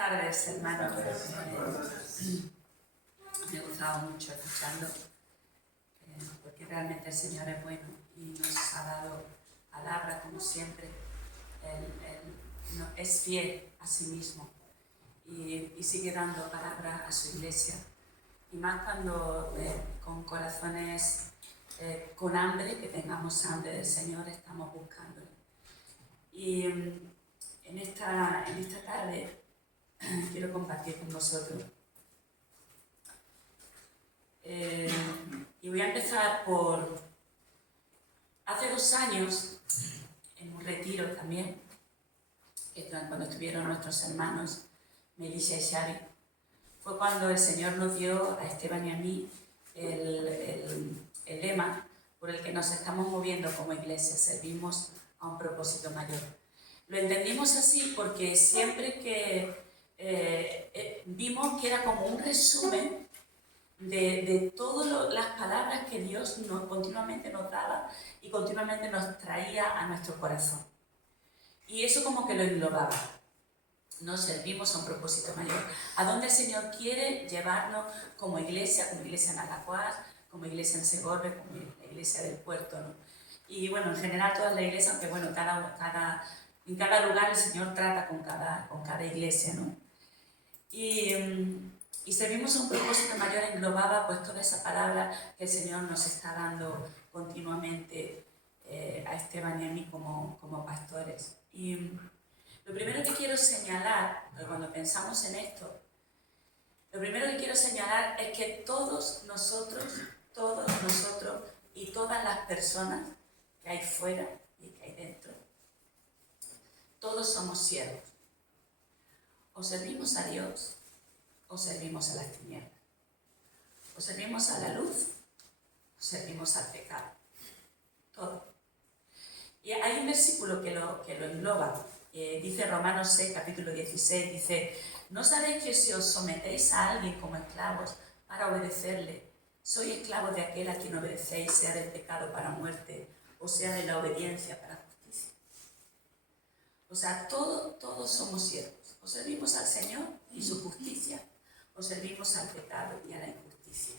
tardes, hermanos. Me ha gustado mucho escucharlo, porque realmente el Señor es bueno y nos ha dado palabra, como siempre. Él es fiel a sí mismo y sigue dando palabra a su iglesia. Y más cuando con corazones con hambre, que tengamos hambre del Señor, estamos buscándolo. Y en esta tarde quiero compartir con vosotros. Y voy a empezar por... Hace 2 años, en un retiro también, que cuando estuvieron nuestros hermanos Melissa y Xavi, fue cuando el Señor nos dio a Esteban y a mí el lema por el que nos estamos moviendo como iglesia: servimos a un propósito mayor. Lo entendimos así porque siempre que vimos que era como un resumen de todas las palabras que Dios continuamente nos daba y continuamente nos traía a nuestro corazón. Y eso como que lo englobaba. Nos servimos a un propósito mayor. ¿A dónde el Señor quiere llevarnos como iglesia en Alacuás, como iglesia en Segorbe, como la iglesia del puerto, ¿no? Y bueno, en general todas las iglesias, aunque bueno, en cada lugar el Señor trata con cada iglesia, ¿no? Y servimos a un propósito mayor englobaba pues toda esa palabra que el Señor nos está dando continuamente a Esteban y a mí como pastores. Y lo primero que quiero señalar, cuando pensamos en esto, lo primero que quiero señalar es que todos nosotros y todas las personas que hay fuera y que hay dentro, todos somos siervos. O servimos a Dios o servimos a las tinieblas. O servimos a la luz o servimos al pecado. Todo. Y hay un versículo que lo engloba. Dice Romanos 6, capítulo 16, dice: ¿No sabéis que si os sometéis a alguien como esclavos para obedecerle, sois esclavos de aquel a quien obedecéis, sea del pecado para muerte o sea de la obediencia para justicia? O sea, todos somos siervos. O servimos al Señor y su justicia, o servimos al pecado y a la injusticia.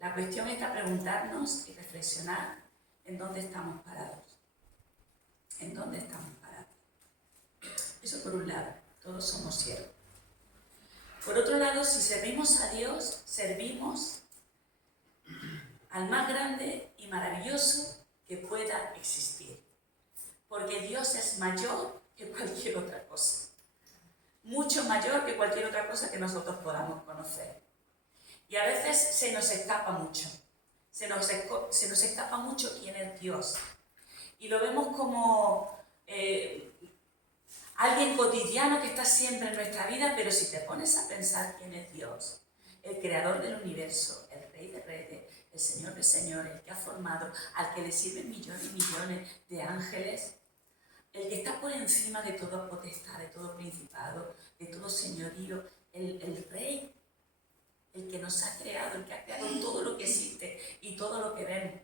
La cuestión está preguntarnos y reflexionar en dónde estamos parados. ¿En dónde estamos parados? Eso por un lado, todos somos siervos. Por otro lado, si servimos a Dios, servimos al más grande y maravilloso que pueda existir. Porque Dios es mayor que cualquier otra cosa. Mucho mayor que cualquier otra cosa que nosotros podamos conocer. Y a veces se nos escapa mucho. Se nos escapa mucho quién es Dios. Y lo vemos como alguien cotidiano que está siempre en nuestra vida, pero si te pones a pensar quién es Dios, el creador del universo, el rey de reyes, el señor de señores, el que ha formado, al que le sirven millones y millones de ángeles, el que está por encima de toda potestad, de todo principado, de todo señorío, el rey, el que nos ha creado, el que ha creado todo lo que existe y todo lo que vemos.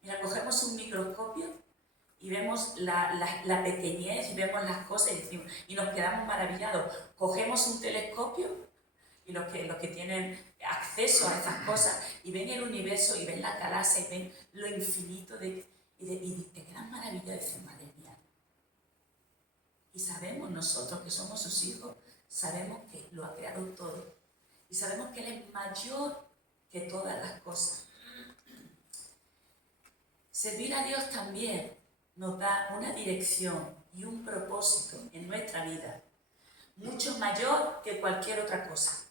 Mira, cogemos un microscopio y vemos la pequeñez y vemos las cosas y nos quedamos maravillados. Cogemos un telescopio y los que tienen acceso a estas cosas y ven el universo y ven la galaxia y ven lo infinito y te quedan maravillados y dicen: madre mía. Y sabemos nosotros que somos sus hijos, sabemos que lo ha creado todo y sabemos que Él es mayor que todas las cosas. Servir a Dios también nos da una dirección y un propósito en nuestra vida mucho mayor que cualquier otra cosa.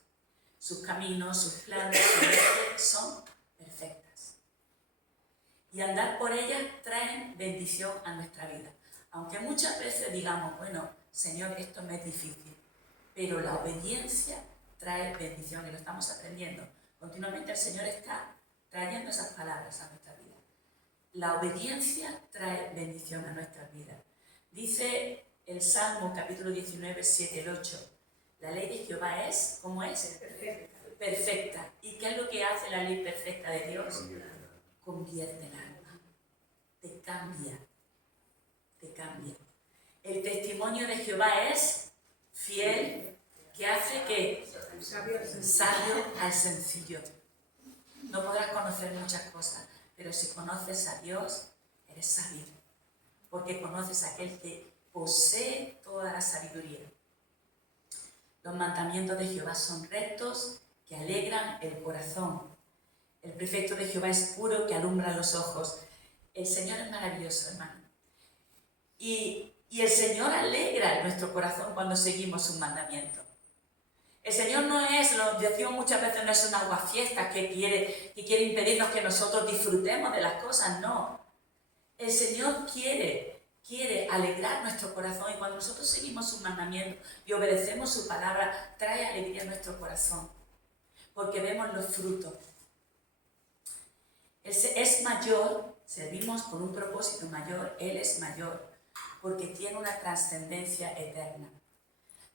Sus caminos, sus planes, sus leyes son perfectas. Y andar por ellas traen bendición a nuestra vida. Aunque muchas veces digamos: bueno, Señor, esto me es difícil, pero la obediencia trae bendición y lo estamos aprendiendo. Continuamente el Señor está trayendo esas palabras a nuestra vida. La obediencia trae bendición a nuestras vidas. Dice el Salmo, capítulo 19, 7 y 8, la ley de Jehová es, ¿cómo es? Perfecta. ¿Y qué es lo que hace la ley perfecta de Dios? Convierte el alma. Te cambia. El testimonio de Jehová es fiel, que hace que sabio al sencillo. No podrás conocer muchas cosas, pero si conoces a Dios, eres sabio, porque conoces a aquel que posee toda la sabiduría. Los mandamientos de Jehová son rectos, que alegran el corazón. El precepto de Jehová es puro, que alumbra los ojos. El Señor es maravilloso, hermano. Y el Señor alegra nuestro corazón cuando seguimos sus mandamientos. El Señor no es, lo decimos muchas veces, no es un aguafiestas que quiere impedirnos que nosotros disfrutemos de las cosas, no. El Señor quiere alegrar nuestro corazón, y cuando nosotros seguimos sus mandamientos y obedecemos su palabra, trae alegría a nuestro corazón, porque vemos los frutos. Es mayor, servimos por un propósito mayor, Él es mayor, porque tiene una trascendencia eterna.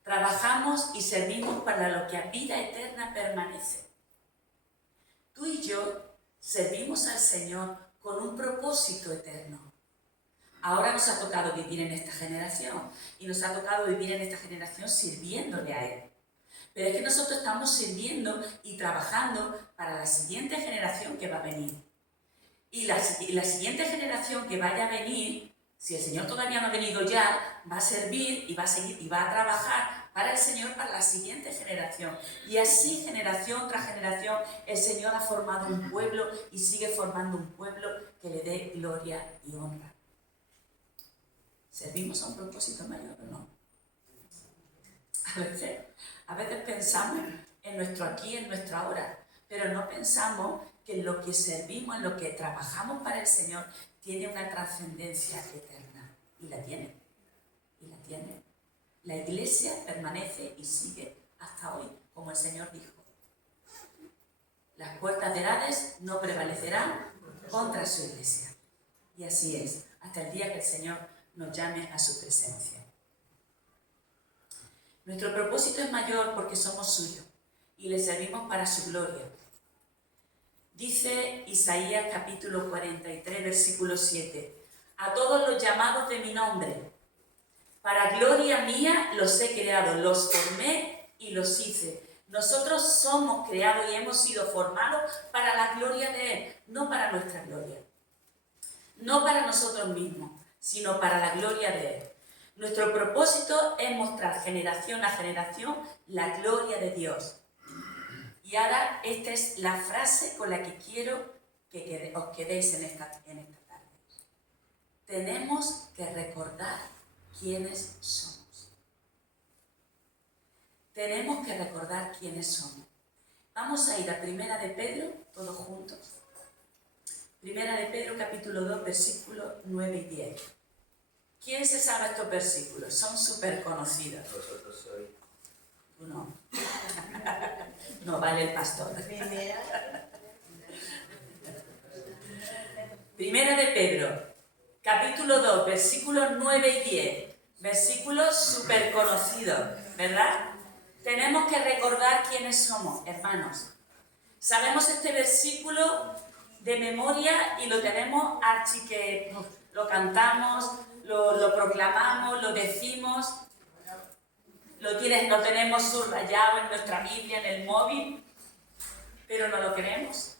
Trabajamos y servimos para lo que a vida eterna permanece. Tú y yo servimos al Señor con un propósito eterno. Ahora nos ha tocado vivir en esta generación, y nos ha tocado vivir en esta generación sirviéndole a Él. Pero es que nosotros estamos sirviendo y trabajando para la siguiente generación que va a venir. Y la siguiente generación que vaya a venir, si el Señor todavía no ha venido ya, va a servir y va a seguir y va a trabajar para el Señor, para la siguiente generación. Y así, generación tras generación, el Señor ha formado un pueblo y sigue formando un pueblo que le dé gloria y honra. ¿Servimos a un propósito mayor o no? A veces pensamos en nuestro aquí, en nuestro ahora, pero no pensamos que en lo que servimos, en lo que trabajamos para el Señor, tiene una trascendencia eterna. Y la tiene. Y la tiene. La Iglesia permanece y sigue hasta hoy, como el Señor dijo. Las puertas del Hades no prevalecerán contra su Iglesia. Y así es, hasta el día que el Señor nos llame a su presencia. Nuestro propósito es mayor porque somos suyos y le servimos para su gloria. Dice Isaías capítulo 43, versículo 7. A todos los llamados de mi nombre, para gloria mía los he creado, los formé y los hice. Nosotros somos creados y hemos sido formados para la gloria de Él, no para nuestra gloria. No para nosotros mismos, sino para la gloria de Él. Nuestro propósito es mostrar generación a generación la gloria de Dios. Y ahora esta es la frase con la que quiero que os quedéis en esta tarde. Tenemos que recordar quiénes somos. Tenemos que recordar quiénes somos. Vamos a ir a Primera de Pedro, todos juntos. Primera de Pedro, capítulo 2, versículos 9 y 10. ¿Quién se sabe estos versículos? Son súper conocidos. Vosotros sois. Tú no. No vale el pastor. Primera de Pedro, capítulo 2, versículos 9 y 10. Versículos súper conocidos, ¿verdad? Tenemos que recordar quiénes somos, hermanos. Sabemos este versículo de memoria y lo tenemos que lo cantamos, lo proclamamos, lo decimos, lo tenemos subrayado en nuestra Biblia, en el móvil, pero no lo creemos.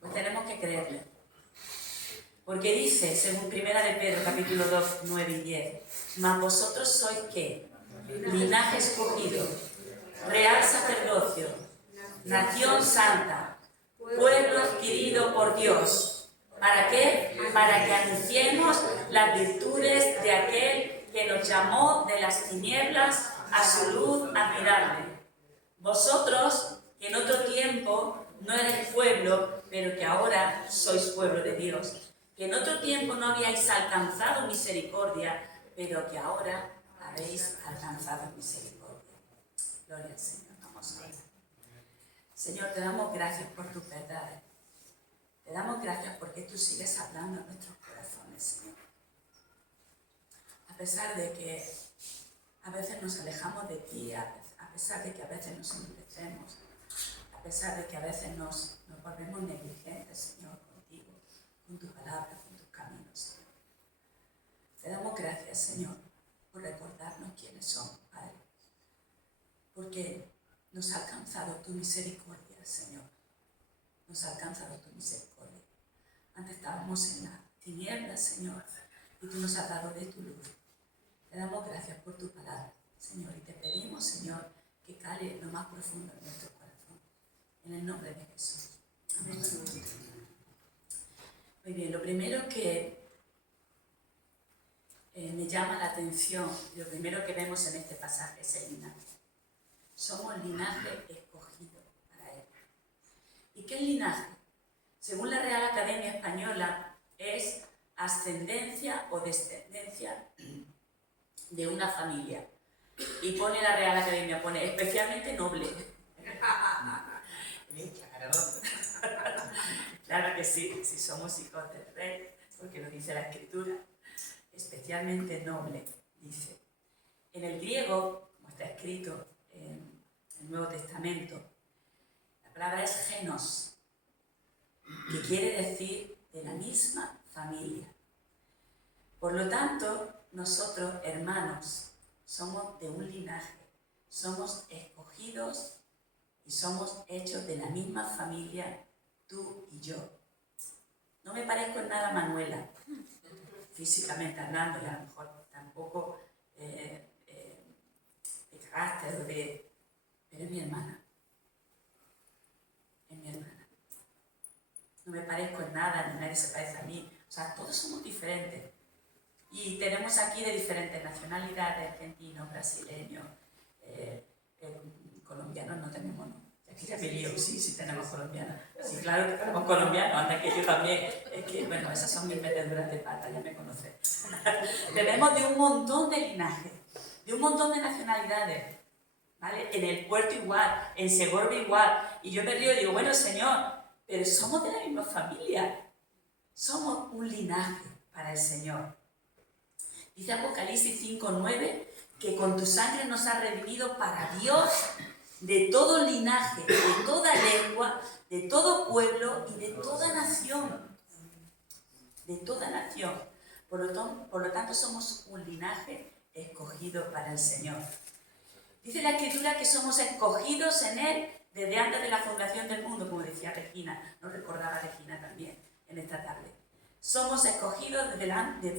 Pues tenemos que creerle. Porque dice, según Primera de Pedro, capítulo 2, 9 y 10, mas vosotros sois ¿qué? Linaje escogido, real sacerdocio, nación santa, pueblo adquirido por Dios. ¿Para qué? Para que anunciemos las virtudes de aquel que nos llamó de las tinieblas a su luz admirable. Vosotros, que en otro tiempo no erais pueblo, pero que ahora sois pueblo de Dios, que en otro tiempo no habíais alcanzado misericordia, pero que ahora habéis alcanzado misericordia. Gloria al Señor. Vamos a orar. Señor, te damos gracias por tus verdades. Te damos gracias porque tú sigues hablando a nuestros corazones, Señor. A pesar de que a veces nos alejamos de ti, a pesar de que a veces nos endurecemos, a pesar de que a veces nos volvemos negligentes, Señor, contigo, con tu palabra, con tus caminos, Señor. Te damos gracias, Señor, por recordarnos quiénes somos, Padre. Porque nos ha alcanzado tu misericordia, Señor. Nos ha alcanzado tu misericordia. Antes estábamos en la tiniebla, Señor, y tú nos has dado de tu luz. Te damos gracias por tu palabra, Señor, y te pedimos, Señor, que cale lo más profundo de nuestro corazón. En el nombre de Jesús. Amén. Muy bien, lo primero que me llama la atención, lo primero que vemos en este pasaje es el linaje. Somos linaje escogido para Él. ¿Y qué es linaje? Según la Real Academia Española, es ascendencia o descendencia de una familia. Y pone la Real Academia, pone especialmente noble. Claro que sí, si somos hijos del rey, porque lo dice la Escritura, especialmente noble, dice. En el griego, como está escrito en el Nuevo Testamento, la palabra es genos, que quiere decir de la misma familia. Por lo tanto, nosotros, hermanos, somos de un linaje, somos escogidos y somos hechos de la misma familia, tú y yo. No me parezco en nada a Manuela, físicamente hablando, y a lo mejor tampoco de carácter, pero es mi hermana. Es mi hermana. No me parezco en nada, ni nadie se parece a mí. O sea, todos somos diferentes. Y tenemos aquí de diferentes nacionalidades, argentinos, brasileños, colombianos no tenemos, ¿no? Aquí ya me lío, sí tenemos colombianos. Sí, claro que tenemos colombianos, anda que yo también. Es que, bueno, esas son mis meteduras de pata, ya me conocen. Tenemos de un montón de linajes, de un montón de nacionalidades, ¿vale? En el puerto igual, en Segorbe igual. Y yo me río y digo, bueno, Señor, pero somos de la misma familia. Somos un linaje para el Señor. Dice Apocalipsis 5:9 que con tu sangre nos has redimido para Dios de todo linaje, de toda lengua, de todo pueblo y de toda nación. De toda nación. Por lo tanto, somos un linaje escogido para el Señor. Dice la Escritura que somos escogidos en Él desde antes de la fundación del mundo, como decía Regina, nos recordaba Regina también en esta tarde. Somos escogidos desde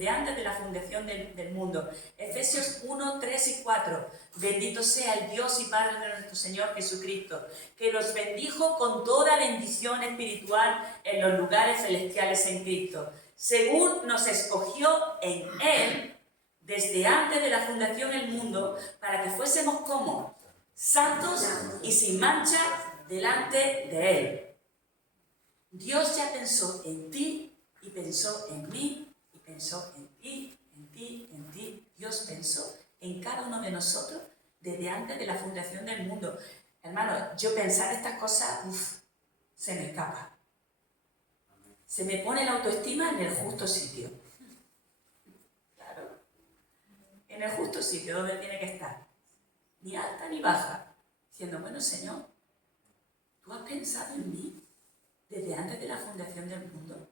antes de la fundación del mundo. Efesios 1, 3 y 4. Bendito sea el Dios y Padre de nuestro Señor Jesucristo, que nos bendijo con toda bendición espiritual en los lugares celestiales en Cristo, según nos escogió en Él desde antes de la fundación del mundo, para que fuésemos como santos y sin mancha delante de Él. Dios ya pensó en ti, y pensó en mí, y pensó en ti, en ti, en ti. Dios pensó en cada uno de nosotros desde antes de la fundación del mundo. Hermano, yo pensar estas cosas, se me escapa. Se me pone la autoestima en el justo sitio. Claro. En el justo sitio donde tiene que estar. Ni alta ni baja. Diciendo, bueno, Señor, ¿tú has pensado en mí desde antes de la fundación del mundo?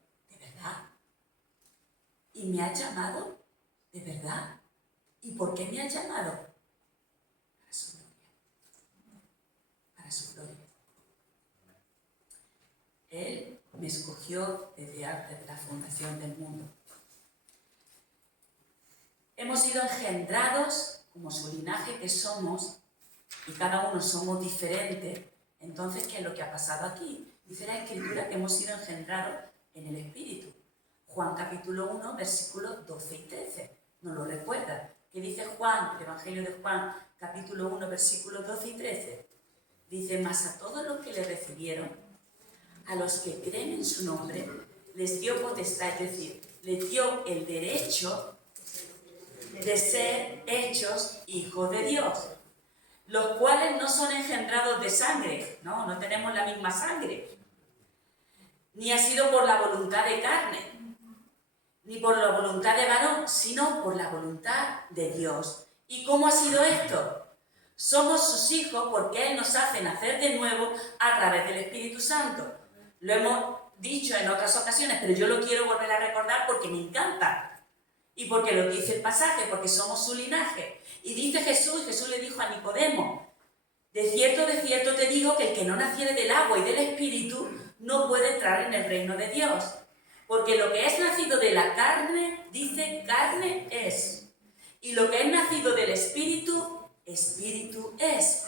¿Y me has llamado? ¿De verdad? ¿Y por qué me has llamado? Para su gloria. Para su gloria. Él me escogió desde antes de la fundación del mundo. Hemos sido engendrados como su linaje que somos, y cada uno somos diferentes. Entonces, ¿qué es lo que ha pasado aquí? Dice la Escritura que hemos sido engendrados en el Espíritu. Juan capítulo 1, versículos 12 y 13. ¿Nos lo recuerda? ¿Qué dice Juan, el Evangelio de Juan, capítulo 1, versículos 12 y 13? Dice, mas a todos los que le recibieron, a los que creen en su nombre, les dio potestad, es decir, les dio el derecho de ser hechos hijos de Dios, los cuales no son engendrados de sangre, no tenemos la misma sangre, ni ha sido por la voluntad de carne, ni por la voluntad de varón, sino por la voluntad de Dios. ¿Y cómo ha sido esto? Somos sus hijos porque Él nos hace nacer de nuevo a través del Espíritu Santo. Lo hemos dicho en otras ocasiones, pero yo lo quiero volver a recordar porque me encanta. Y porque lo dice el pasaje, porque somos su linaje. Y dice Jesús le dijo a Nicodemo, de cierto te digo que el que no naciere del agua y del Espíritu no puede entrar en el reino de Dios. Porque lo que es nacido de la carne, dice, carne es. Y lo que es nacido del Espíritu, Espíritu es.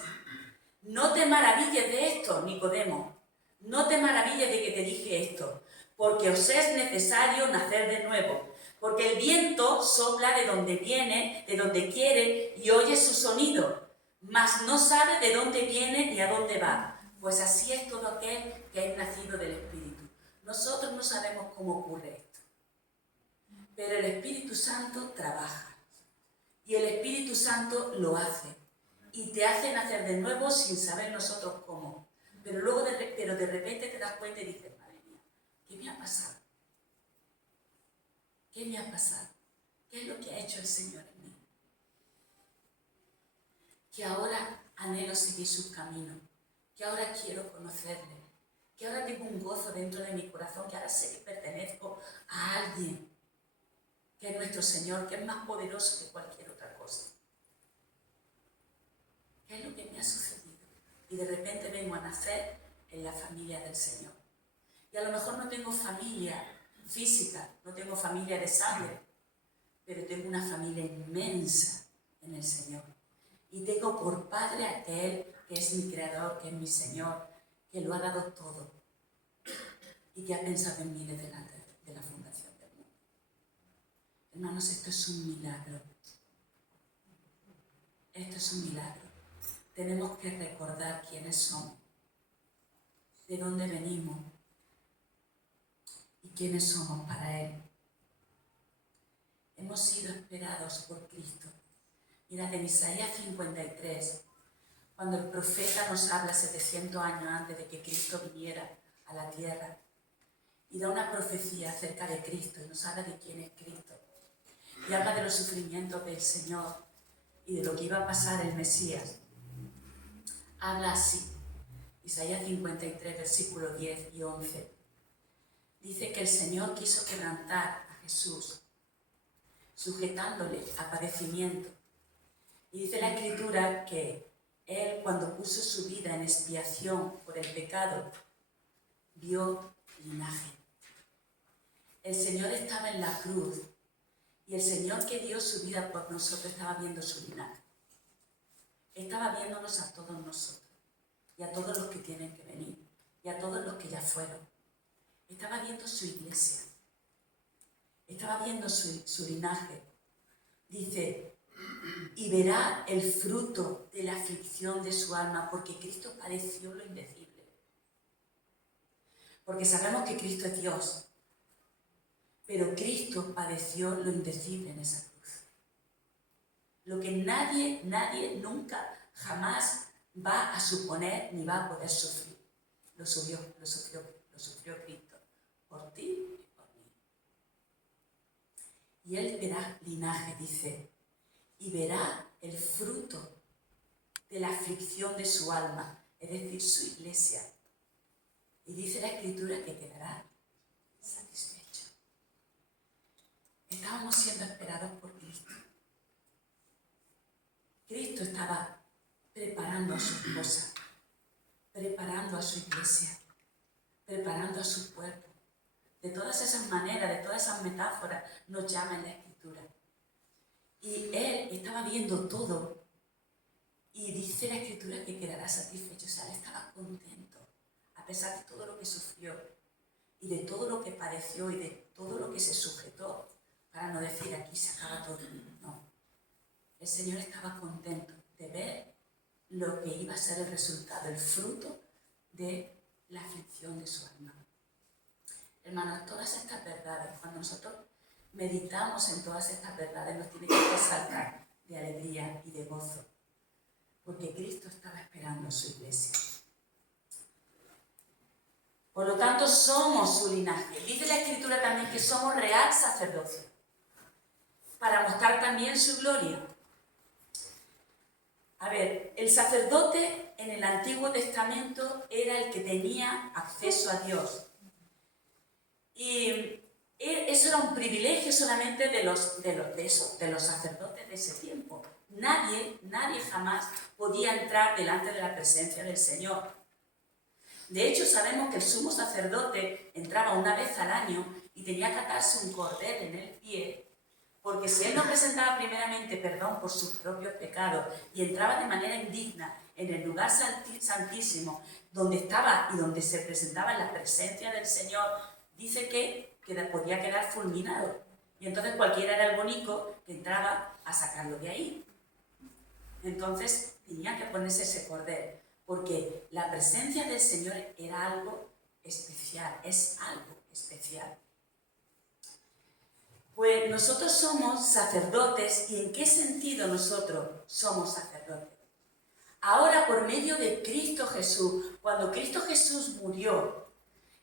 No te maravilles de esto, Nicodemo. No te maravilles de que te dije esto, porque os es necesario nacer de nuevo. Porque el viento sopla de donde viene, de donde quiere, y oye su sonido, mas no sabe de dónde viene ni a dónde va. Pues así es todo aquel que es nacido del Espíritu. Nosotros no sabemos cómo ocurre esto, pero el Espíritu Santo trabaja. Y el Espíritu Santo lo hace. Y te hace nacer de nuevo sin saber nosotros cómo. Pero luego de repente te das cuenta y dices, madre mía, ¿qué me ha pasado? ¿Qué me ha pasado? ¿Qué es lo que ha hecho el Señor en mí? Que ahora anhelo seguir sus caminos, que ahora quiero conocerle, que ahora tengo un gozo dentro de mi corazón, que ahora sé que pertenezco a alguien, que es nuestro Señor, que es más poderoso que cualquier otra cosa. ¿Qué es lo que me ha sucedido? Y de repente vengo a nacer en la familia del Señor. Y a lo mejor no tengo familia física, no tengo familia de sangre, pero tengo una familia inmensa en el Señor. Y tengo por padre a aquel que es mi creador, que es mi Señor, que lo ha dado todo y que ha pensado en mí desde de la fundación del mundo. Hermanos, esto es un milagro. Esto es un milagro. Tenemos que recordar quiénes somos, de dónde venimos y quiénes somos para Él. Hemos sido esperados por Cristo. Mirad, en Isaías 53, cuando el profeta nos habla 700 años antes de que Cristo viniera a la tierra, y da una profecía acerca de Cristo, y nos habla de quién es Cristo, y habla de los sufrimientos del Señor y de lo que iba a pasar el Mesías. Habla así, Isaías 53, versículos 10 y 11. Dice que el Señor quiso quebrantar a Jesús, sujetándole a padecimiento. Y dice la Escritura que Él, cuando puso su vida en expiación por el pecado, vio linaje. El Señor estaba en la cruz y el Señor que dio su vida por nosotros estaba viendo su linaje. Estaba viéndonos a todos nosotros y a todos los que tienen que venir y a todos los que ya fueron. Estaba viendo su iglesia. Estaba viendo su linaje. Dice, y verá el fruto de la aflicción de su alma, porque Cristo padeció lo indecible. Porque sabemos que Cristo es Dios, pero Cristo padeció lo indecible en esa cruz. Lo que nadie, nunca, jamás va a suponer ni va a poder sufrir. Lo sufrió Cristo por ti y por mí. Y Él verá linaje, dice, y verá el fruto de la aflicción de su alma, es decir, su iglesia. Y dice la Escritura que quedará satisfecho. Estábamos siendo esperados por Cristo. Cristo estaba preparando a su esposa, preparando a su iglesia, preparando a su cuerpo. De todas esas maneras, de todas esas metáforas, nos llama en la Escritura. Y Él estaba viendo todo. Y dice la Escritura que quedará satisfecho. O sea, Él estaba contento, a pesar de todo lo que sufrió y de todo lo que padeció y de todo lo que se sujetó, para no decir aquí se acaba todo. No. El Señor estaba contento de ver lo que iba a ser el resultado, el fruto de la aflicción de su alma. Hermanos, todas estas verdades, cuando nosotros meditamos en todas estas verdades, nos tiene que saltar de alegría y de gozo, porque Cristo estaba esperando a su iglesia. Por lo tanto, somos su linaje. Dice la Escritura también que somos real sacerdocio, para mostrar también su gloria. A ver, el sacerdote en el Antiguo Testamento era el que tenía acceso a Dios. Y Eso era un privilegio solamente de los sacerdotes de ese tiempo. Nadie jamás podía entrar delante de la presencia del Señor. De hecho, sabemos que el sumo sacerdote entraba una vez al año y tenía que atarse un cordel en el pie, porque si él no presentaba primeramente perdón por sus propios pecados y entraba de manera indigna en el lugar santísimo, donde estaba y donde se presentaba en la presencia del Señor, dice que podía quedar fulminado. Y entonces cualquiera era el bonico que entraba a sacarlo de ahí. Entonces tenía que ponerse ese cordel, porque la presencia del Señor era algo especial, es algo especial. Pues nosotros somos sacerdotes. ¿Y en qué sentido nosotros somos sacerdotes? Ahora, por medio de Cristo Jesús, cuando Cristo Jesús murió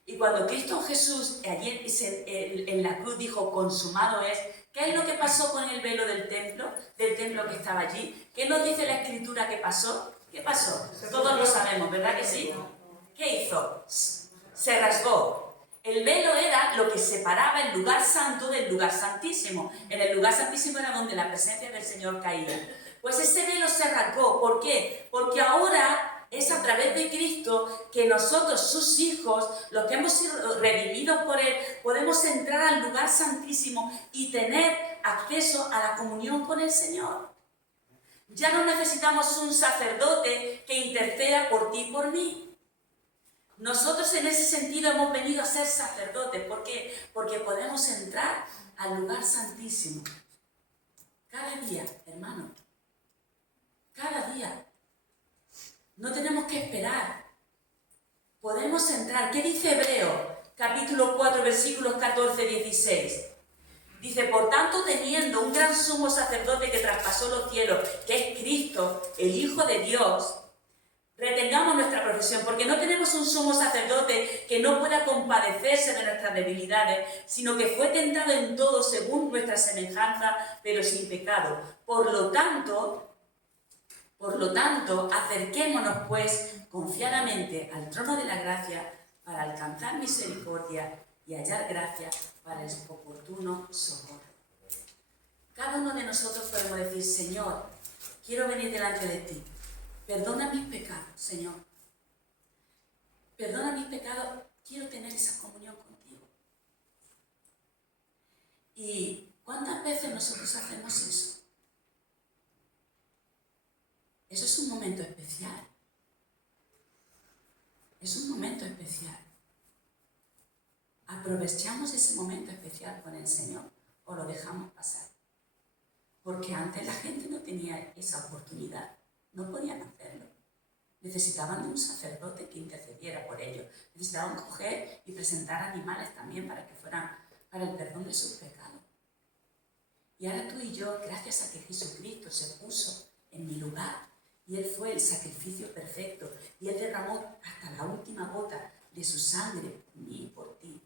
y cuando Cristo Jesús ayer en la cruz dijo consumado es, ¿qué es lo que pasó con el velo del templo que estaba allí? ¿Qué nos dice la Escritura que pasó? ¿Qué pasó? Todos lo sabemos, ¿verdad que sí? ¿Qué hizo? Se rasgó. El velo era lo que separaba el lugar santo del lugar santísimo. En el lugar santísimo era donde la presencia del Señor caía. Pues ese velo se rasgó. ¿Por qué? Porque ahora es a través de Cristo que nosotros, sus hijos, los que hemos sido redimidos por Él, podemos entrar al lugar santísimo y tener acceso a la comunión con el Señor. Ya no necesitamos un sacerdote que interceda por ti y por mí. Nosotros en ese sentido hemos venido a ser sacerdotes. ¿Por qué? Porque podemos entrar al lugar santísimo. Cada día, hermano. Cada día. No tenemos que esperar. Podemos entrar. ¿Qué dice Hebreo? Capítulo 4, versículos 14-16. Dice, por tanto, teniendo un gran sumo sacerdote que traspasó los cielos, que es Cristo, el Hijo de Dios, retengamos nuestra profesión, porque no tenemos un sumo sacerdote que no pueda compadecerse de nuestras debilidades, sino que fue tentado en todo según nuestra semejanza, pero sin pecado. Por lo tanto, acerquémonos pues confiadamente al trono de la gracia para alcanzar misericordia y hallar gracia para el oportuno socorro. Cada uno de nosotros podemos decir, Señor, quiero venir delante de ti. Perdona mis pecados, Señor. Perdona mis pecados. Quiero tener esa comunión contigo. ¿Y cuántas veces nosotros hacemos eso? Eso es un momento especial. Es un momento especial. ¿Aprovechamos ese momento especial con el Señor o lo dejamos pasar? Porque antes la gente no tenía esa oportunidad. No podían hacerlo. Necesitaban de un sacerdote que intercediera por ellos. Necesitaban coger y presentar animales también para que fueran para el perdón de sus pecados. Y ahora tú y yo, gracias a que Jesucristo se puso en mi lugar y Él fue el sacrificio perfecto y Él derramó hasta la última gota de su sangre por mí y por ti.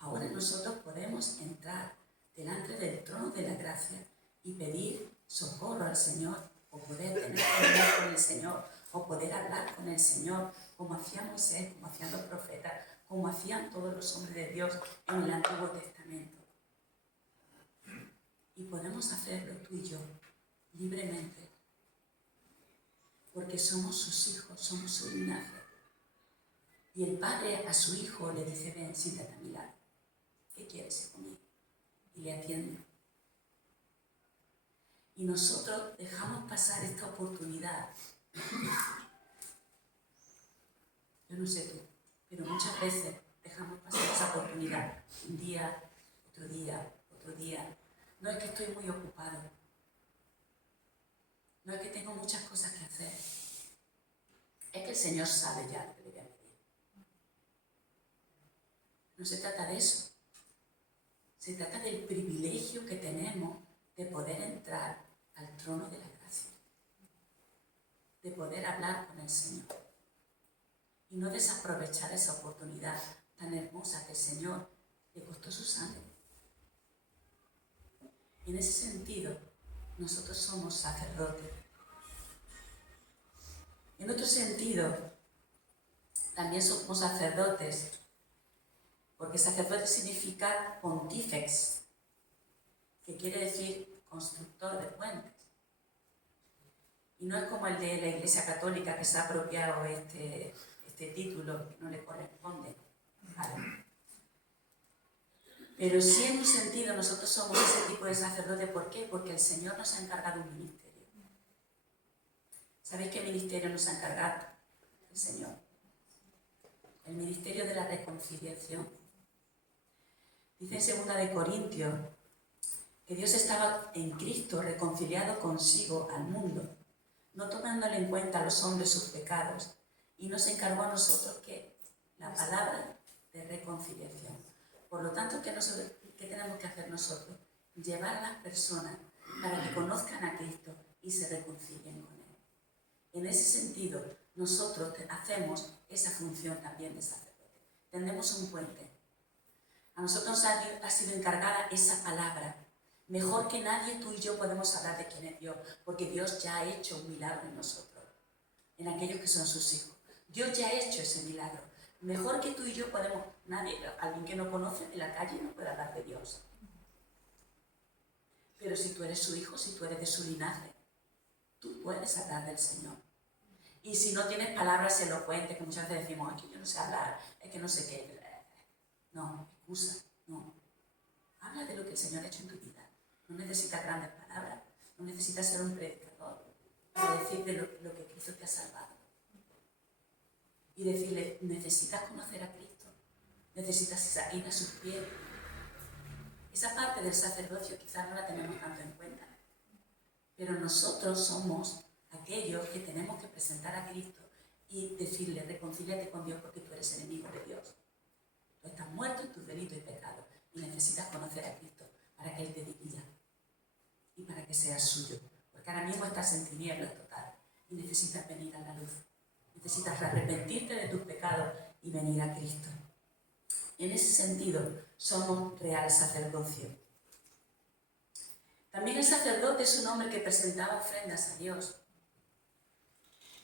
Ahora nosotros podemos entrar delante del trono de la gracia y pedir socorro al Señor, o poder tener comunión con el Señor, o poder hablar con el Señor, como hacía Moisés, como hacían los profetas, como hacían todos los hombres de Dios en el Antiguo Testamento. Y podemos hacerlo tú y yo, libremente, porque somos sus hijos, somos su linaje. Y el padre a su hijo le dice, ven, siéntate a mi lado. ¿Qué quieres, hijo mío? Y le atiende. Y nosotros dejamos pasar esta oportunidad. Yo no sé tú, pero muchas veces dejamos pasar esa oportunidad. Un día, otro día, otro día. No es que estoy muy ocupado. No es que tengo muchas cosas que hacer. Es que el Señor sabe ya lo que le voy a pedir. No se trata de eso. Se trata del privilegio que tenemos de poder entrar al trono de la gracia, de poder hablar con el Señor y no desaprovechar esa oportunidad tan hermosa que el Señor le costó su sangre. Y en ese sentido, nosotros somos sacerdotes. En otro sentido, también somos sacerdotes porque sacerdote significa pontífex, que quiere decir constructor de puentes. Y no es como el de la Iglesia Católica, que se ha apropiado este título que no le corresponde. Vale. Pero sí, en un sentido, nosotros somos ese tipo de sacerdote. ¿Por qué? Porque el Señor nos ha encargado un ministerio. ¿Sabéis qué ministerio nos ha encargado el Señor? El ministerio de la reconciliación. Dice en 2 de Corintios que Dios estaba en Cristo reconciliado consigo al mundo, no tomándole en cuenta a los hombres sus pecados, y nos encargó a nosotros que la palabra de reconciliación. Por lo tanto, ¿qué tenemos que hacer nosotros? Llevar a las personas para que conozcan a Cristo y se reconcilien con Él. En ese sentido, nosotros hacemos esa función también de sacerdote. Tendemos un puente. A nosotros nos ha sido encargada esa palabra. Mejor que nadie, tú y yo podemos hablar de quién es Dios, porque Dios ya ha hecho un milagro en nosotros, en aquellos que son sus hijos. Dios ya ha hecho ese milagro. Mejor que tú y yo podemos, alguien que no conoce en la calle no puede hablar de Dios. Pero si tú eres su hijo, si tú eres de su linaje, tú puedes hablar del Señor. Y si no tienes palabras elocuentes, que muchas veces decimos, es que yo no sé hablar, es que no sé qué. No, excusa, no. Habla de lo que el Señor ha hecho en tu vida. No necesitas grandes palabras, no necesitas ser un predicador para decir de lo que Cristo te ha salvado. Y decirle, necesitas conocer a Cristo, necesitas ir a sus pies. Esa parte del sacerdocio quizás no la tenemos tanto en cuenta, pero nosotros somos aquellos que tenemos que presentar a Cristo y decirle, reconcíliate con Dios porque tú eres enemigo de Dios. Tú estás muerto en tus delitos y pecados y necesitas conocer a Cristo para que Él te divida y para que seas suyo. Porque ahora mismo estás en tinieblas total y necesitas venir a la luz. Necesitas arrepentirte de tus pecados y venir a Cristo. En ese sentido, somos real sacerdocio. También el sacerdote es un hombre que presentaba ofrendas a Dios.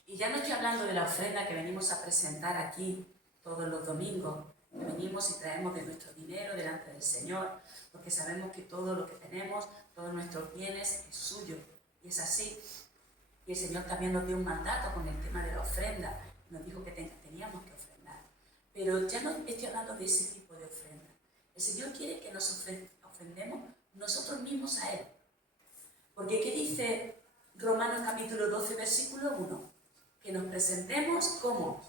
Y ya no estoy hablando de la ofrenda que venimos a presentar aquí todos los domingos, que venimos y traemos de nuestro dinero delante del Señor, porque sabemos que todo lo que tenemos, todos nuestros bienes, es suyo. Y es así. Y el Señor también nos dio un mandato con el tema de la ofrenda. Nos dijo que teníamos que ofrendar. Pero ya no estoy hablando de ese tipo de ofrenda. El Señor quiere que nos ofrendemos nosotros mismos a Él. Porque ¿qué dice Romanos capítulo 12, versículo 1? Que nos presentemos como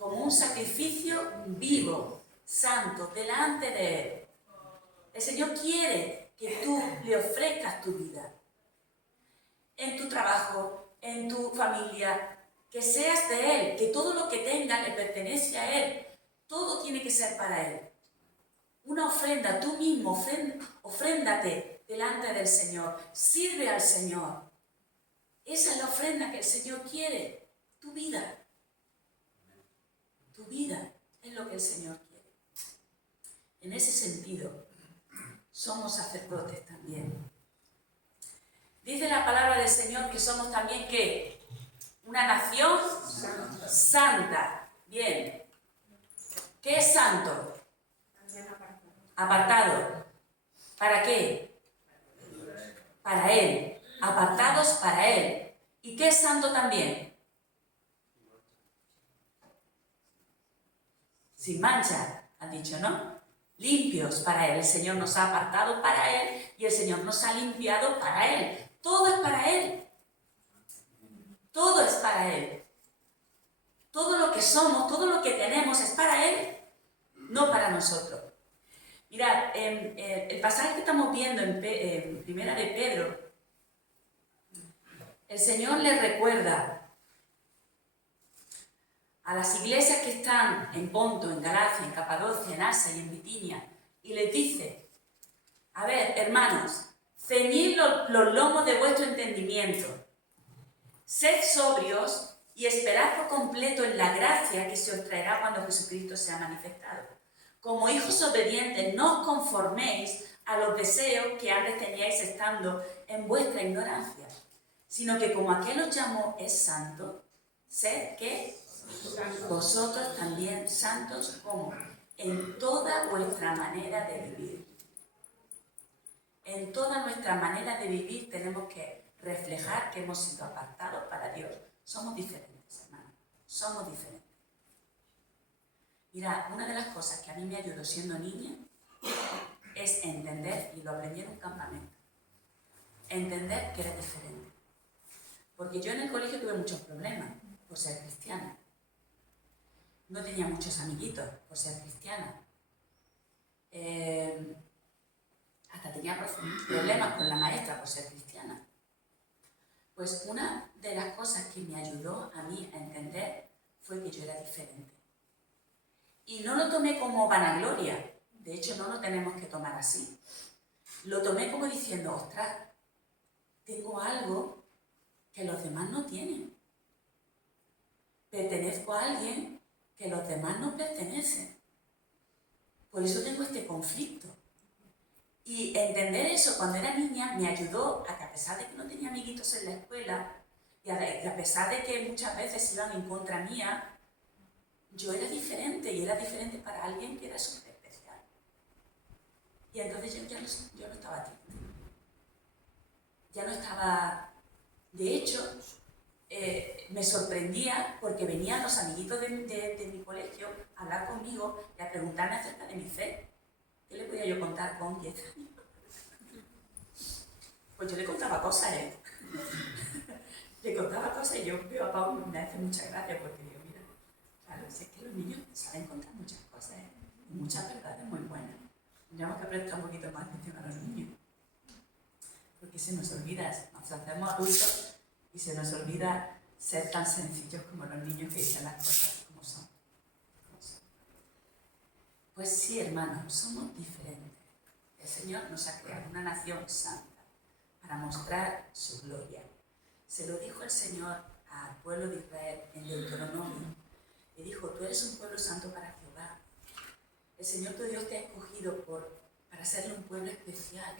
un sacrificio vivo, santo, delante de Él. El Señor quiere que tú le ofrezcas tu vida. En tu trabajo, en tu familia, que seas de Él, que todo lo que tengas le pertenece a Él. Todo tiene que ser para Él. Una ofrenda, tú mismo, ofréndate delante del Señor. Sirve al Señor. Esa es la ofrenda que el Señor quiere. Tu vida. Tu vida es lo que el Señor quiere. En ese sentido, somos sacerdotes también. Dice la palabra del Señor que somos también, ¿qué? Una nación santa. Bien. ¿Qué es santo? Apartado. ¿Para qué? Para Él. Apartados para Él. ¿Y qué es santo también? Sin mancha, han dicho, ¿no? Limpios para Él. El Señor nos ha apartado para Él y el Señor nos ha limpiado para Él. Todo es para Él. Todo es para Él. Todo lo que somos, todo lo que tenemos es para Él, no para nosotros. Mirad, el pasaje que estamos viendo en Primera de Pedro, el Señor les recuerda a las iglesias que están en Ponto, en Galacia, en Capadocia, en Asia y en Bitinia, y les dice, a ver, hermanos, ceñid los lomos de vuestro entendimiento, sed sobrios y esperad por completo en la gracia que se os traerá cuando Jesucristo sea manifestado. Como hijos obedientes, no os conforméis a los deseos que antes teníais estando en vuestra ignorancia, sino que como aquel os llamó es santo, sed que vosotros también santos como en toda vuestra manera de vivir. En toda nuestra manera de vivir tenemos que reflejar que hemos sido apartados para Dios. Somos diferentes, hermanos. Somos diferentes. Mira, una de las cosas que a mí me ayudó siendo niña es entender, y lo aprendí en un campamento, entender que era diferente. Porque yo en el colegio tuve muchos problemas por ser cristiana. No tenía muchos amiguitos por ser cristiana. Hasta tenía problemas con la maestra por ser cristiana. Pues una de las cosas que me ayudó a mí a entender fue que yo era diferente. Y no lo tomé como vanagloria. De hecho, no lo tenemos que tomar así. Lo tomé como diciendo, ostras, tengo algo que los demás no tienen. Pertenezco a alguien que los demás no pertenecen. Por eso tengo este conflicto. Y entender eso cuando era niña me ayudó a que, a pesar de que no tenía amiguitos en la escuela y a pesar de que muchas veces iban en contra mía, yo era diferente y era diferente para alguien que era súper especial. Y entonces yo no estaba triste. Ya no estaba... De hecho, me sorprendía porque venían los amiguitos de mi colegio a hablar conmigo y a preguntarme acerca de mi fe. ¿Qué le podía yo contar con 10 años? Pues yo le contaba cosas, Le contaba cosas y yo veo a Pablo y me hace mucha gracia porque digo, mira, claro, es que los niños saben contar muchas cosas, y muchas verdades muy buenas. Tenemos que prestar un poquito más atención a los niños. Porque se nos olvida, nos hacemos adultos y se nos olvida ser tan sencillos como los niños que dicen las cosas como son. Pues sí, hermanos, somos diferentes. El Señor nos ha creado una nación santa para mostrar su gloria. Se lo dijo el Señor al pueblo de Israel en Deuteronomio. Le dijo, tú eres un pueblo santo para Jehová. El Señor tu Dios te ha escogido para serle un pueblo especial.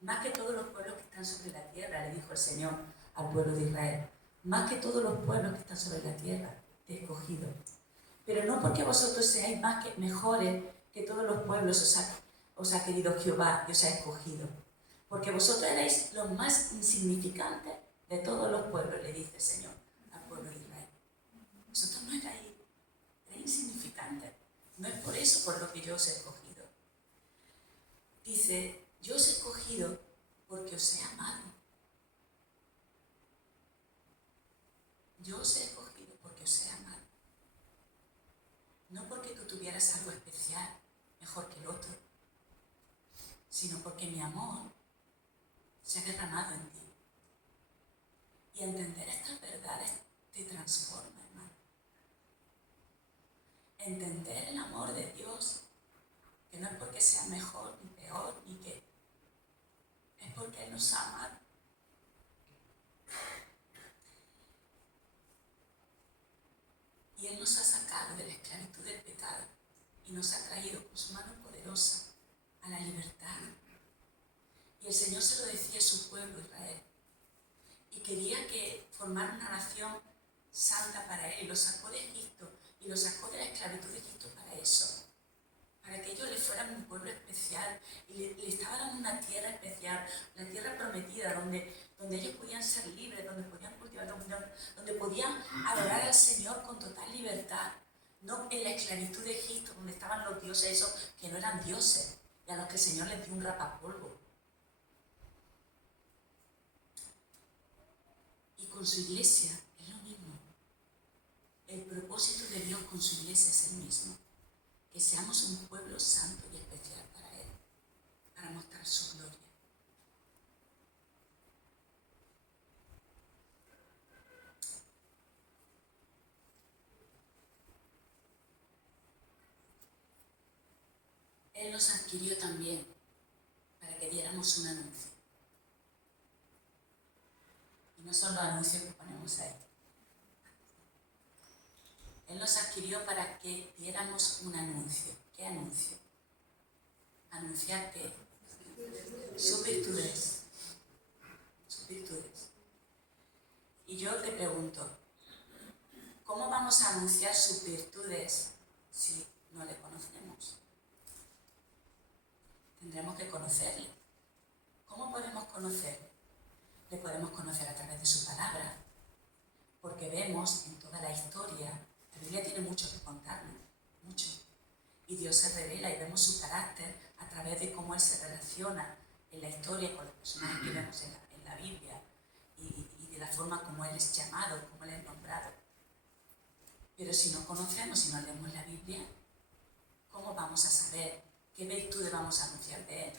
Más que todos los pueblos que están sobre la tierra, le dijo el Señor al pueblo de Israel. Más que todos los pueblos que están sobre la tierra, te he escogido. Pero no porque vosotros seáis mejores que todos los pueblos os ha querido Jehová y os ha escogido. Porque vosotros erais los más insignificantes de todos los pueblos, le dice el Señor al pueblo de Israel. Vosotros no erais insignificantes. No es por eso por lo que yo os he escogido. Dice, yo os he escogido porque os he amado. Yo os he escogido porque os he amado. No porque tú tuvieras algo especial, mejor que el otro, sino porque mi amor se ha derramado en ti. Y entender estas verdades te transforma, hermano. Entender el amor de Dios, que no es porque sea mejor ni peor, ni que es porque Él nos ama. Y Él nos ha sacado de la esclavitud del pecado y nos ha traído con su mano poderosa a la libertad. Y el Señor se lo decía a su pueblo Israel. Y quería que formara una nación santa para Él. Y lo sacó de Egipto y lo sacó de la esclavitud de Egipto para eso. Para que ellos le fueran un pueblo especial. Y le estaba dando una tierra especial, la tierra prometida, donde ellos podían ser libres, donde podían cultivar, donde podían adorar al Señor con total libertad. No en la esclavitud de Egipto, donde estaban los dioses esos que no eran dioses y a los que el Señor les dio un rapapolvo. Y con su iglesia es lo mismo. El propósito de Dios con su iglesia es el mismo. Que seamos un pueblo santo y especial para Él, para mostrar su gloria. Él nos adquirió también para que diéramos un anuncio. Y no son los anuncios que ponemos ahí. Él nos adquirió para que diéramos un anuncio. ¿Qué anuncio? Anunciar que sus virtudes. Sus virtudes. Y yo te pregunto, ¿cómo vamos a anunciar sus virtudes si no le conocemos. Tendremos que conocerle. ¿Cómo podemos conocerle? Le podemos conocer a través de su palabra, porque vemos en toda la historia, la Biblia tiene mucho que contarnos, mucho. Y Dios se revela y vemos su carácter a través de cómo Él se relaciona en la historia con los personajes que vemos en la Biblia y de la forma como Él es llamado, como Él es nombrado. Pero si no conocemos, si no leemos la Biblia, ¿cómo vamos a saber qué virtudes vamos a anunciar de Él?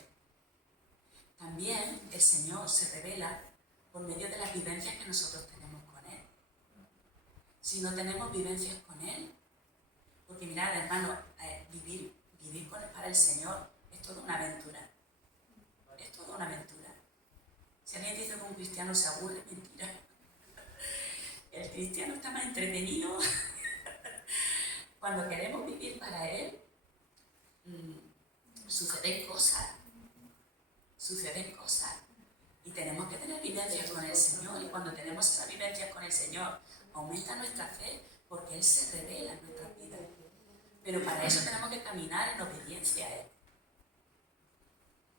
También el Señor se revela por medio de las vivencias que nosotros tenemos con Él. Si no tenemos vivencias con Él, porque mirad, hermano, vivir para el Señor es toda una aventura. Es toda una aventura. Si alguien dice que un cristiano se aburre, mentira. El cristiano está más entretenido. Cuando queremos vivir para Él, suceden cosas. Y tenemos que tener vivencias con el Señor. Y cuando tenemos esas vivencias con el Señor, aumenta nuestra fe, porque Él se revela en nuestras vidas. Pero para eso tenemos que caminar en obediencia a Él.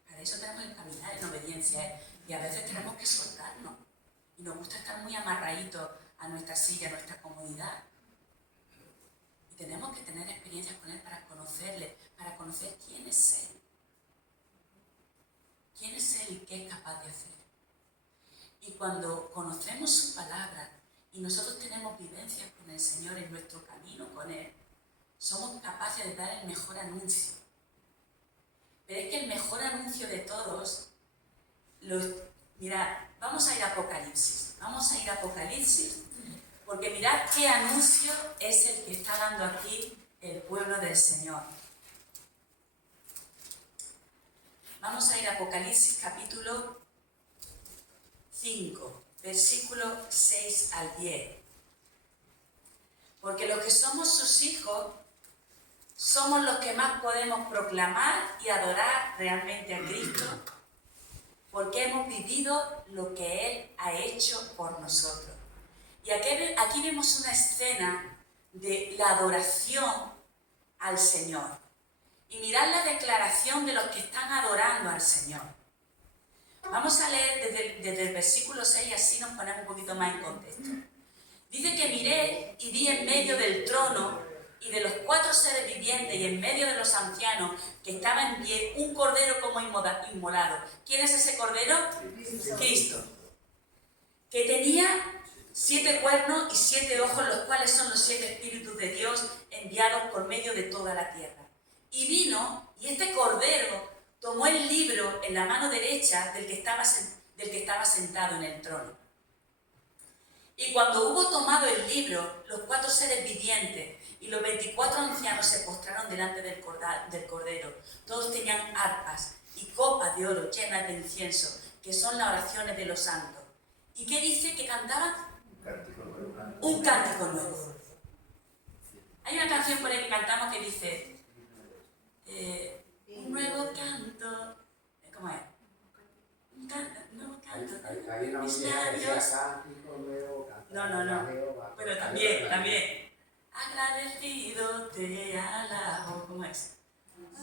Para eso tenemos que caminar en obediencia a Él. Y a veces tenemos que soltarnos. Y nos gusta estar muy amarraditos a nuestra silla, a nuestra comodidad. Y tenemos que tener experiencias con Él para conocerle, para conocer quién es Él. ¿Quién es Él y qué es capaz de hacer? Y cuando conocemos su palabra y nosotros tenemos vivencias con el Señor en nuestro camino con Él, somos capaces de dar el mejor anuncio. Pero es que el mejor anuncio de todos, mirad, vamos a ir a Apocalipsis, porque mirad qué anuncio es el que está dando aquí el pueblo del Señor. Vamos a ir a Apocalipsis capítulo 5, versículos 6 al 10. Porque los que somos sus hijos somos los que más podemos proclamar y adorar realmente a Cristo, porque hemos vivido lo que Él ha hecho por nosotros. Y aquí vemos una escena de la adoración al Señor. Y mirad la declaración de los que están adorando al Señor. Vamos a leer desde el versículo 6, así nos ponemos un poquito más en contexto. Dice que miré y vi en medio del trono y de los 4 seres vivientes y en medio de los ancianos que estaba en pie un cordero como inmolado. ¿Quién es ese cordero? Cristo. Que tenía 7 cuernos y 7 ojos, los cuales son los 7 espíritus de Dios enviados por medio de toda la tierra. Y vino, y este cordero tomó el libro en la mano derecha del que estaba sentado en el trono. Y cuando hubo tomado el libro, los 4 seres vivientes y los 24 ancianos se postraron delante del cordero. Todos tenían arpas y copas de oro llenas de incienso, que son las oraciones de los santos. ¿Y qué dice que cantaban? Un cántico nuevo. Hay una canción por ahí que cantamos que dice... un nuevo canto, ¿cómo es? Un nuevo canto, mis labios. No, pero también. Agradecido te alabo, ¿cómo es?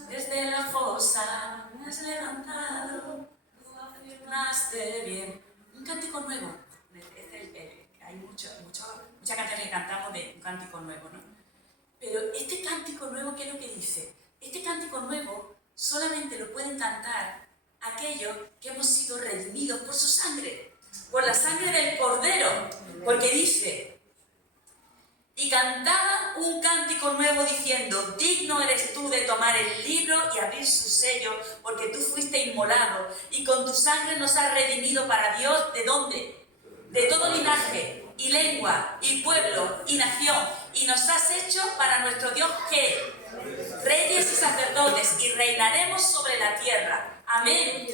Desde la fosa me has levantado, afirmaste bien. Un cántico nuevo. Hay muchas canciones que cantamos de un cántico nuevo, ¿no? Pero este cántico nuevo, ¿qué es lo que dice? Este cántico nuevo solamente lo pueden cantar aquellos que hemos sido redimidos por su sangre, por la sangre del Cordero, porque dice, y cantaban un cántico nuevo diciendo, digno eres tú de tomar el libro y abrir su sello, porque tú fuiste inmolado, y con tu sangre nos has redimido para Dios, ¿de dónde? De todo linaje, y lengua, y pueblo, y nación, y nos has hecho para nuestro Dios, ¿qué? Reyes y sacerdotes, y reinaremos sobre la tierra. Amén.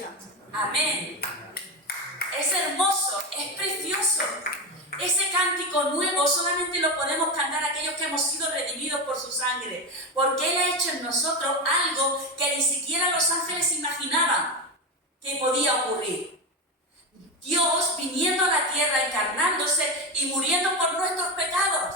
Amén. Es hermoso, es precioso. Ese cántico nuevo solamente lo podemos cantar aquellos que hemos sido redimidos por su sangre, porque Él ha hecho en nosotros algo que ni siquiera los ángeles imaginaban que podía ocurrir. Dios viniendo a la tierra, encarnándose y muriendo por nuestros pecados.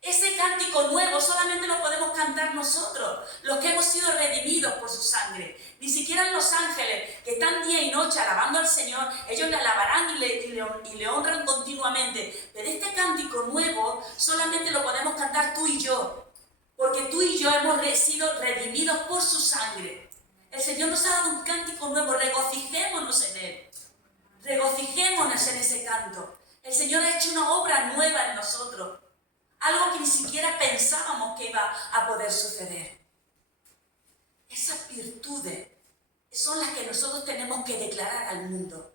Ese cántico cántico nuevo solamente lo podemos cantar nosotros, los que hemos sido redimidos por su sangre. Ni siquiera los ángeles, que están día y noche alabando al Señor, ellos le alabarán y le honran continuamente. Pero este cántico nuevo solamente lo podemos cantar tú y yo, porque tú y yo hemos sido redimidos por su sangre. El Señor nos ha dado un cántico nuevo, regocijémonos en él. Regocijémonos en ese canto. El Señor ha hecho una obra nueva en nosotros. Algo que ni siquiera pensábamos que iba a poder suceder. Esas virtudes son las que nosotros tenemos que declarar al mundo.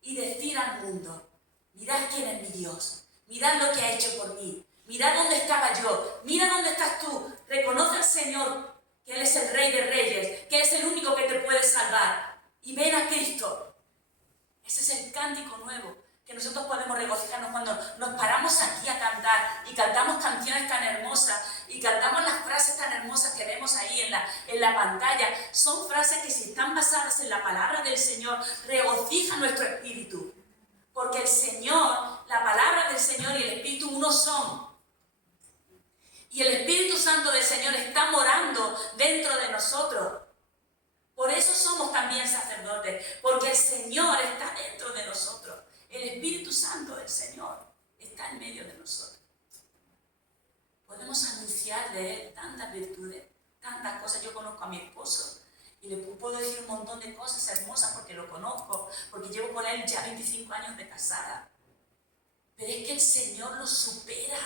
Y decir al mundo, mirad quién es mi Dios. Mirad lo que ha hecho por mí. Mirad dónde estaba yo. Mira dónde estás tú. Reconoce al Señor que Él es el Rey de Reyes. Que Él es el único que te puede salvar. Y ven a Cristo. Ese es el cántico nuevo que nosotros podemos regocijarnos cuando nos paramos aquí a cantar y cantamos canciones tan hermosas y cantamos las frases tan hermosas que vemos ahí en la pantalla. Son frases que, si están basadas en la palabra del Señor, regocijan nuestro espíritu. Porque el Señor, la palabra del Señor y el Espíritu uno son. Y el Espíritu Santo del Señor está morando dentro de nosotros. Por eso somos también sacerdotes, porque el Señor está dentro de nosotros. El Espíritu Santo del Señor está en medio de nosotros. Podemos anunciar de Él tantas virtudes, tantas cosas. Yo conozco a mi esposo y le puedo decir un montón de cosas hermosas porque lo conozco, porque llevo con él ya 25 años de casada. Pero es que el Señor lo supera,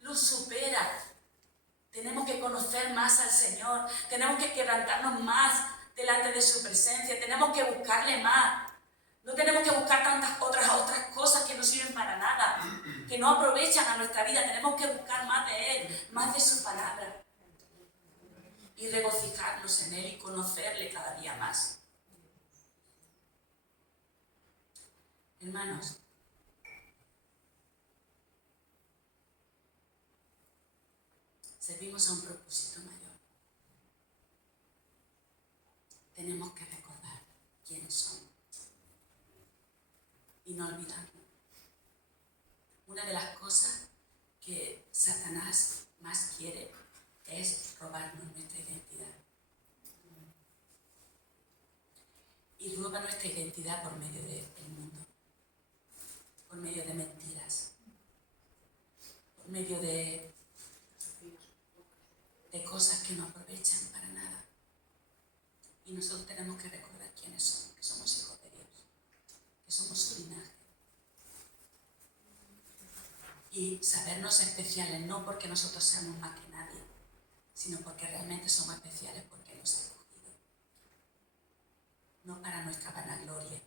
lo supera. Tenemos que conocer más al Señor, tenemos que quebrantarnos más delante de su presencia, tenemos que buscarle más. No tenemos que buscar tantas otras cosas que no sirven para nada, que no aprovechan a nuestra vida. Tenemos que buscar más de Él, más de su palabra. Y regocijarnos en Él y conocerle cada día más. Hermanos, servimos a un propósito mayor. Tenemos que recordar quiénes somos y no olvidarnos. Una de las cosas que Satanás más quiere es robarnos nuestra identidad. Y roba nuestra identidad por medio del mundo, por medio de mentiras, por medio de cosas que no aprovechan para nada. Y nosotros tenemos que recordar quiénes somos, que somos hijos de Dios, que somos su linaje. Y sabernos especiales, no porque nosotros seamos más que nadie, sino porque realmente somos especiales porque Él nos ha escogido. No para nuestra vanagloria,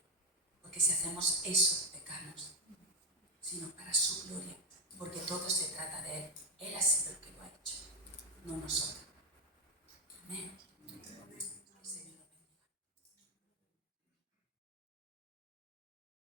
porque si hacemos eso, pecamos, sino para su gloria, porque todo se trata de Él. Él ha sido el que lo ha hecho, no nosotros.